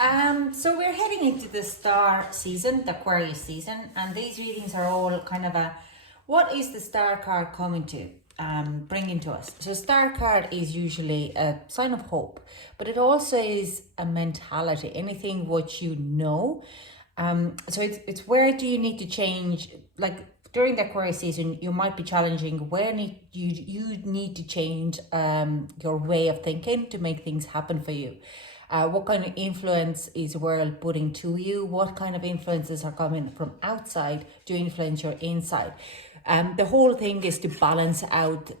So we're heading into the star season, the Aquarius season, and these readings are all kind of a, what is the star card coming to bringing to us? So star card is usually a sign of hope, but it also is a mentality, anything what you know. So it's where do you need to change, like during the Aquarius season, you might be challenging where you need to change your way of thinking to make things happen for you. What kind of influence is the world putting to you? What kind of influences are coming from outside to influence your inside? The whole thing is to balance out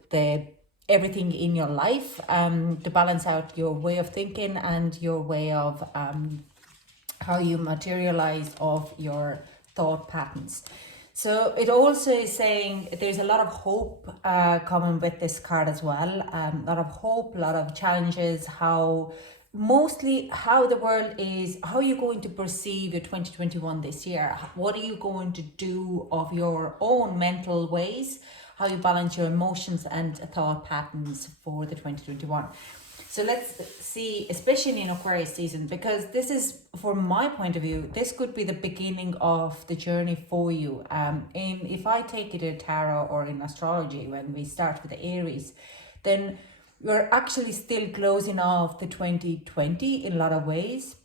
everything in your life, to balance out your way of thinking and your way of how you materialize of your thought patterns. So it also is saying there's a lot of hope coming with this card as well. A lot of hope, a lot of challenges, mostly how the world is, how you're going to perceive your 2021 this year. What are you going to do of your own mental ways? How you balance your emotions and thought patterns for the 2021. So let's see, especially in Aquarius season, because this is, from my point of view, this could be the beginning of the journey for you. If I take it in tarot or in astrology, when we start with the Aries, then we're actually still closing off the 2020 in a lot of ways.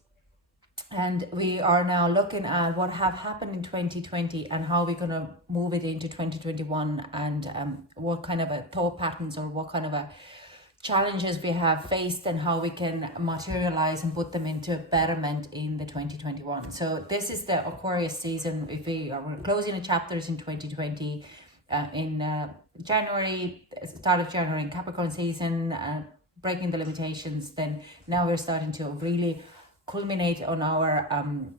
And we are now looking at what have happened in 2020 and how we're going to move it into 2021, and what kind of a thought patterns or what kind of a challenges we have faced and how we can materialize and put them into a betterment in the 2021. So this is the Aquarius season. If we're closing the chapters in 2020 in January, start of January in Capricorn season, breaking the limitations, then now we're starting to really culminate on our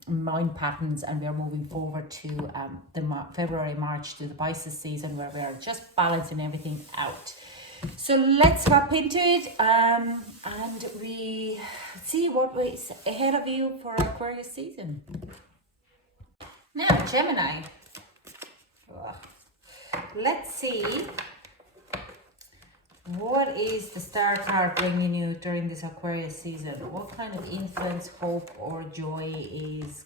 mind patterns, and we are moving forward to the February, March to the Pisces season, where we are just balancing everything out. So let's hop into it and we see what is ahead of you for Aquarius season. Now, Gemini. Let's see what is the star card bringing you during this Aquarius season. What kind of influence, hope, or joy is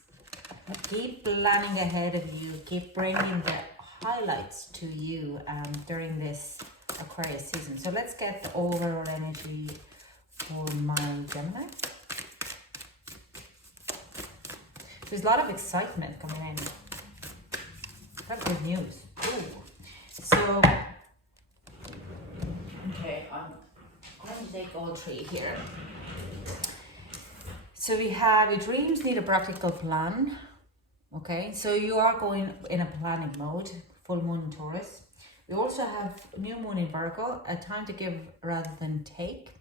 keep planning ahead of you, keep bringing the highlights to you during this Aquarius season. So let's get the overall energy for my Gemini. There's a lot of excitement coming in. That's good news. Ooh. So, okay, I'm going to take all three here. So we have your dreams need a practical plan. Okay, so you are going in a planning mode, full moon in Taurus. We also have new moon in Virgo, a time to give rather than take.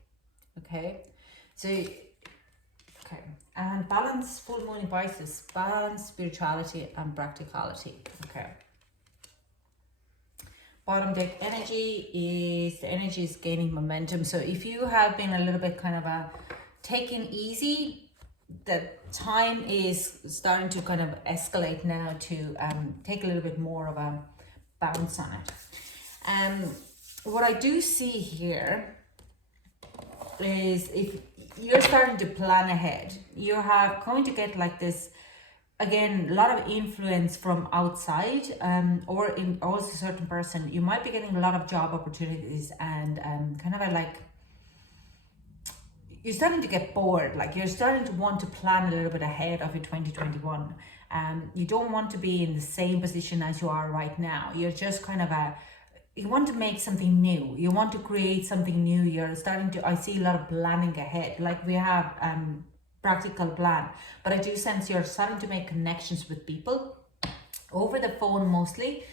Okay, so, okay, and balance, full moon in Pisces, balance spirituality and practicality. Okay. Bottom deck energy is, the energy is gaining momentum. So if you have been a little bit kind of taken easy, the time is starting to kind of escalate now to take a little bit more of a bounce on it. What I do see here is if you're starting to plan ahead, you have going to get like this, again, a lot of influence from outside, or in also a certain person. You might be getting a lot of job opportunities and kind of like you're starting to get bored, like you're starting to want to plan a little bit ahead of your 2021. You don't want to be in the same position as you are right now. You're just kind of you want to make something new. You want to create something new. You're starting to, I see a lot of planning ahead. Like we have practical plan, but I do sense you're starting to make connections with people over the phone mostly.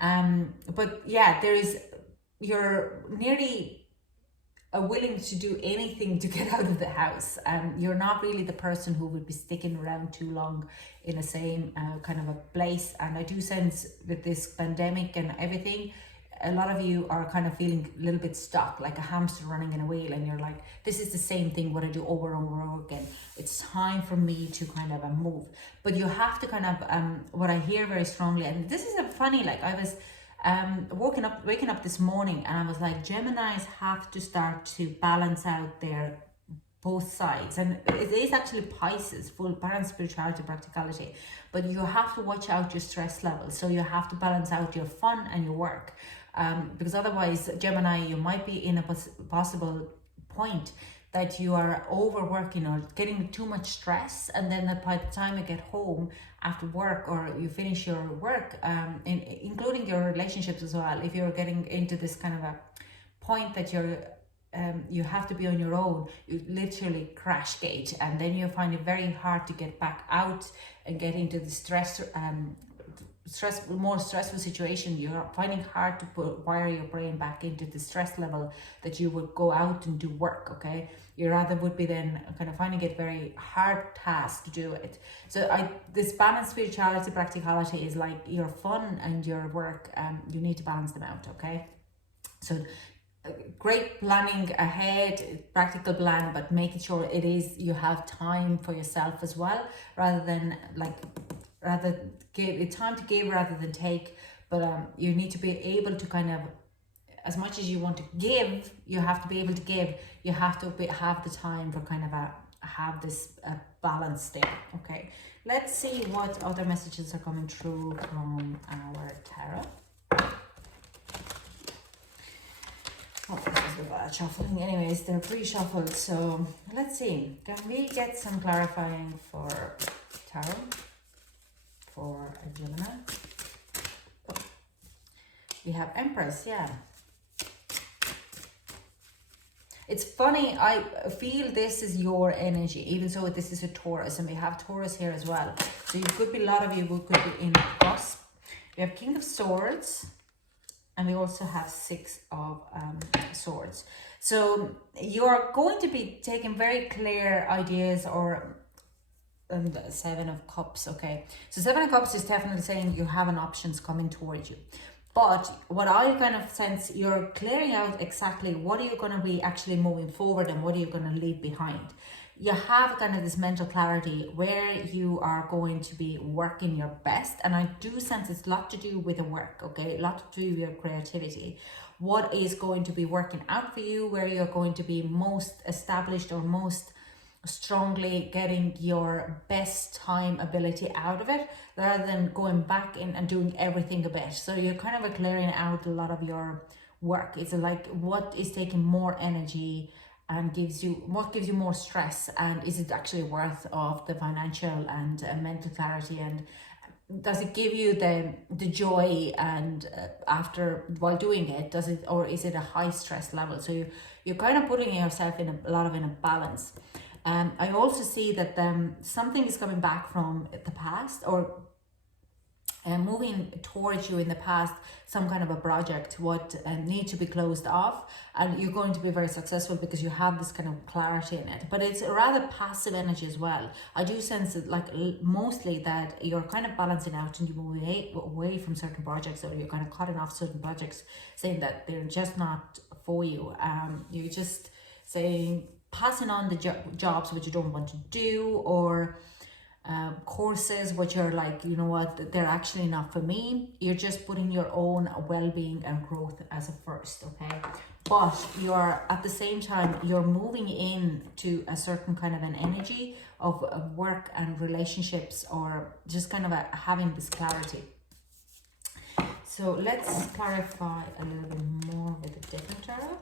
But yeah, you're nearly willing to do anything to get out of the house. You're not really the person who would be sticking around too long in the same kind of a place. And I do sense with this pandemic and everything, a lot of you are kind of feeling a little bit stuck, like a hamster running in a wheel, and you're like, this is the same thing what I do over and over again. It's time for me to kind of move. But you have to kind of, what I hear very strongly, and this is a funny, like I was waking up this morning and I was like, Geminis have to start to balance out their both sides, and it is actually Pisces, full balance, spirituality, practicality, but you have to watch out your stress levels. So you have to balance out your fun and your work, because otherwise, Gemini, you might be in a possible point that you are overworking or getting too much stress, and then by the time you get home after work or you finish your work, including your relationships as well, if you're getting into this kind of a point that you have to be on your own, you literally crash gate, and then you find it very hard to get back out and get into the more stressful situation. You're finding hard to wire your brain back into the stress level that you would go out and do work. Okay, you rather would be then kind of finding it very hard task to do it. So this balance, spirituality, practicality is like your fun and your work. You need to balance them out. Okay, so great planning ahead, practical plan, but making sure you have time for yourself as well, rather than give time to give rather than take. But you need to be able to kind of, as much as you want to give, you have to be able to give. You have to have the time for kind of have this balance there. Okay, let's see what other messages are coming through from our tarot. Oh, this is a bad shuffling. Anyways, they're pre-shuffled, so let's see. Can we get some clarifying for tarot for a Gemini? Oh. We have Empress, yeah. It's funny, I feel this is your energy, even though this is a Taurus, and we have Taurus here as well. So you could be, a lot of you could be in Cusp. We have King of Swords, and we also have Six of Swords. So you're going to be taking very clear ideas, or Seven of Cups. Okay, so Seven of Cups is definitely saying you have an options coming towards you. But what I kind of sense, you're clearing out exactly what are you going to be actually moving forward and what are you going to leave behind. You have kind of this mental clarity where you are going to be working your best. And I do sense it's a lot to do with the work, okay? A lot to do with your creativity. What is going to be working out for you, where you're going to be most established or most strongly getting your best time ability out of it, rather than going back in and doing everything a bit. So you're kind of clearing out a lot of your work. It's like what is taking more energy and gives you more stress, and is it actually worth of the financial and mental clarity, and does it give you the joy and after while doing it, does it, or is it a high stress level? So you're kind of putting yourself in a lot of balance. I also see that something is coming back from the past, or moving towards you in the past, some kind of a project what need to be closed off, and you're going to be very successful because you have this kind of clarity in it. But it's a rather passive energy as well. I do sense it, like mostly that you're kind of balancing out and you move away from certain projects, or you're kind of cutting off certain projects, saying that they're just not for you. You're just saying, passing on the jobs which you don't want to do, or courses which are like, you know what, they're actually not for me. You're just putting your own well-being and growth as a first, okay? But you're at the same time, you're moving in to a certain kind of an energy of work and relationships, or just kind of having this clarity. So let's clarify a little bit more with a different tarot.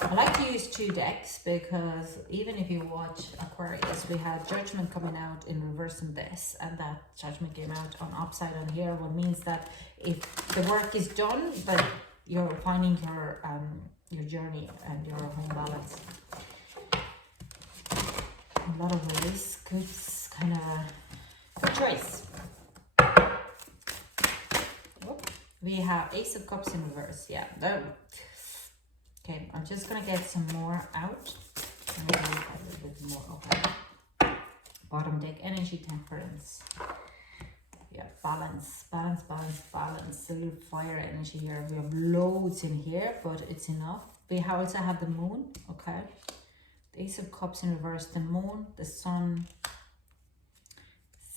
I like to use two decks because even if you watch Aquarius, we had Judgment coming out in reverse in this, and that Judgment came out on upside on here, what means that if the work is done, but you're finding your journey and your home balance. A lot of ways, good kind of choice. We have Ace of Cups in reverse, yeah. Okay, I'm just gonna get some more out. And a little bit more. Okay. Bottom deck, energy, temperance. Yeah, balance. A little fire energy here. We have loads in here, but it's enough. We also have the moon. Okay. The Ace of Cups in reverse, the moon, the sun.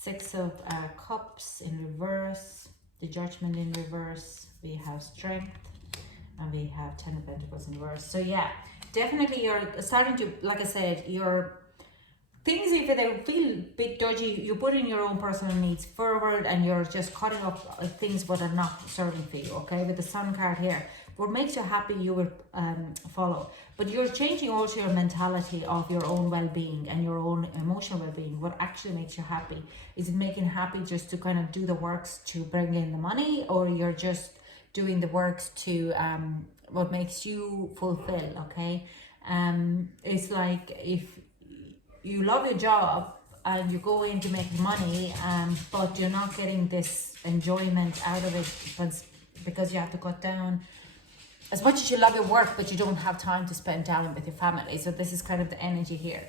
Six of Cups in reverse, the Judgment in reverse. We have strength. And we have Ten of Pentacles in reverse. So yeah, definitely you're starting to, like I said, your things, if they feel a bit dodgy, you put in your own personal needs forward and you're just cutting up things that are not serving for you, okay? With the Sun card here, what makes you happy you will follow. But you're changing also your mentality of your own well-being and your own emotional well-being. What actually makes you happy? Is it making happy just to kind of do the works to bring in the money, or you're just doing the works to what makes you fulfill, okay? It's like if you love your job and you go in to make money, but you're not getting this enjoyment out of it because you have to cut down as much as you love your work, but you don't have time to spend time with your family. So this is kind of the energy here.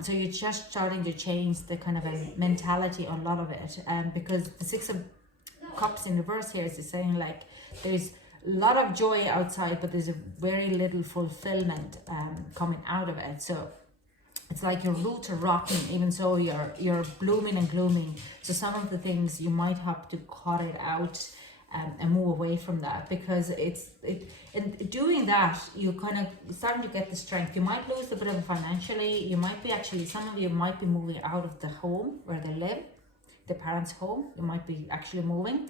So you're just starting to change the kind of a mentality on a lot of it, because the Six of Cups in reverse here is saying like there's a lot of joy outside, but there's a very little fulfillment coming out of it. So it's like your roots are rotten, even so you're blooming and glooming. So some of the things you might have to cut it out and move away from that, because in doing that you kind of starting to get the strength. You might lose a bit of it financially. You might be actually, some of you might be moving out of the home where they live, the parents' home. You might be actually moving,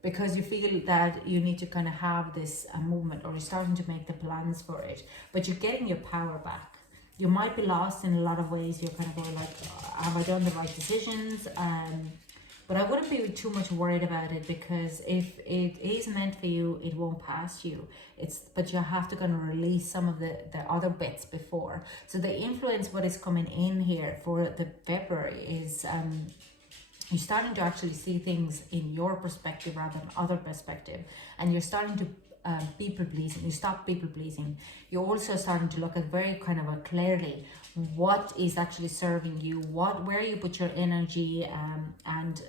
because you feel that you need to kind of have this movement, or you're starting to make the plans for it, but you're getting your power back. You might be lost in a lot of ways. You're kind of going like, have I done the right decisions? But I wouldn't be too much worried about it, because if it is meant for you, it won't pass you. But you have to kind of release some of the other bits before. So the influence, what is coming in here for the February is you're starting to actually see things in your perspective rather than other perspective, and you're starting to people pleasing. You stop people pleasing. You're also starting to look at very kind of clearly what is actually serving you, where you put your energy, and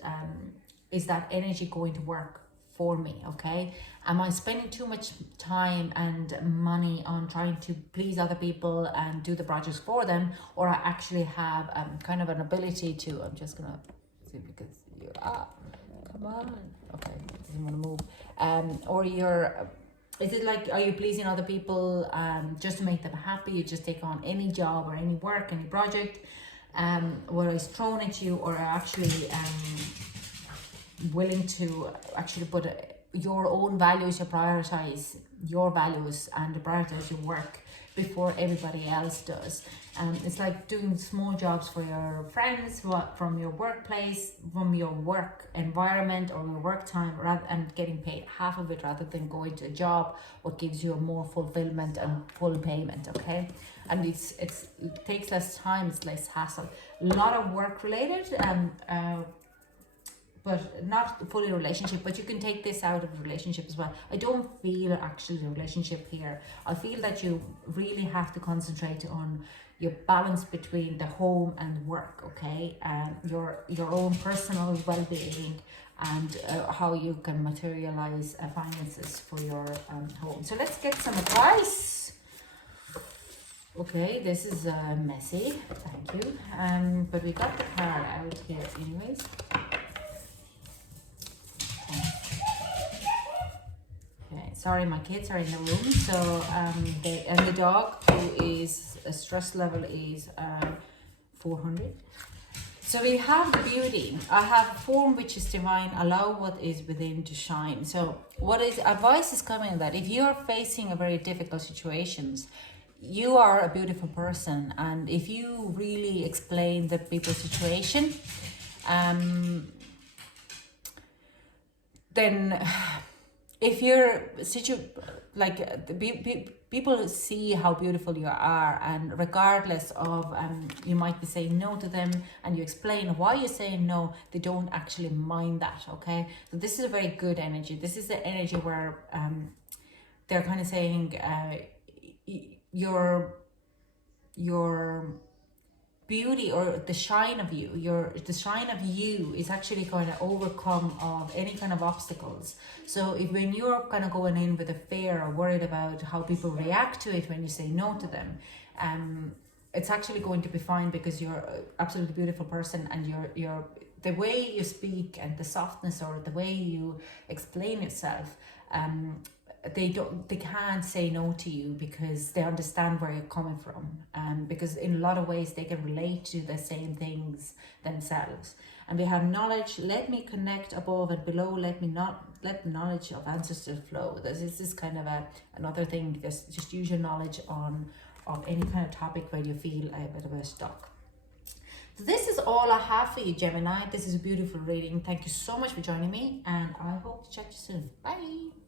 is that energy going to work for me? Okay, am I spending too much time and money on trying to please other people and do the projects for them, or I actually have kind of an ability to, I'm just gonna see, because you come on, okay, doesn't want to move, or you're, is it like, are you pleasing other people just to make them happy? You just take on any job or any work, any project, what is thrown at you, or are actually willing to actually put your own values, you prioritize your values and prioritize your work before everybody else does. It's like doing small jobs for your friends, from your workplace, from your work environment or your work time, and getting paid half of it rather than going to a job what gives you a more fulfillment and full payment, okay? And it takes less time, it's less hassle. A lot of work related, but not fully relationship, but you can take this out of the relationship as well. I don't feel actually the relationship here. I feel that you really have to concentrate on your balance between the home and work, okay? Your own personal well-being, and how you can materialize finances for your home. So let's get some advice. Okay, this is messy, thank you. But we got the card out here anyways. Okay, sorry, my kids are in the room. So and the dog, who is a stress level is 400. So we have the beauty. I have a form which is divine. Allow what is within to shine. So what is advice is coming that if you are facing a very difficult situations, you are a beautiful person, and if you really explain the people's situation, then if you're people see how beautiful you are, and regardless of you might be saying no to them, and you explain why you're saying no, they don't actually mind that, okay? So this is a very good energy. This is the energy where they're kind of saying your beauty, or the shine of you, the shine of you is actually going to overcome of any kind of obstacles. So if when you're kind of going in with a fear or worried about how people react to it when you say no to them, it's actually going to be fine, because you're an absolutely beautiful person, and you're the way you speak and the softness, or the way you explain yourself, they can't say no to you because they understand where you're coming from, because in a lot of ways they can relate to the same things themselves, and they have knowledge. Let me connect above and below. Let me not let the knowledge of ancestors flow. This is kind of another thing. Just use your knowledge on of any kind of topic where you feel a bit of a stuck. So this is all I have for you, Gemini. This is a beautiful reading. Thank you so much for joining me, and I hope to chat to you soon. Bye.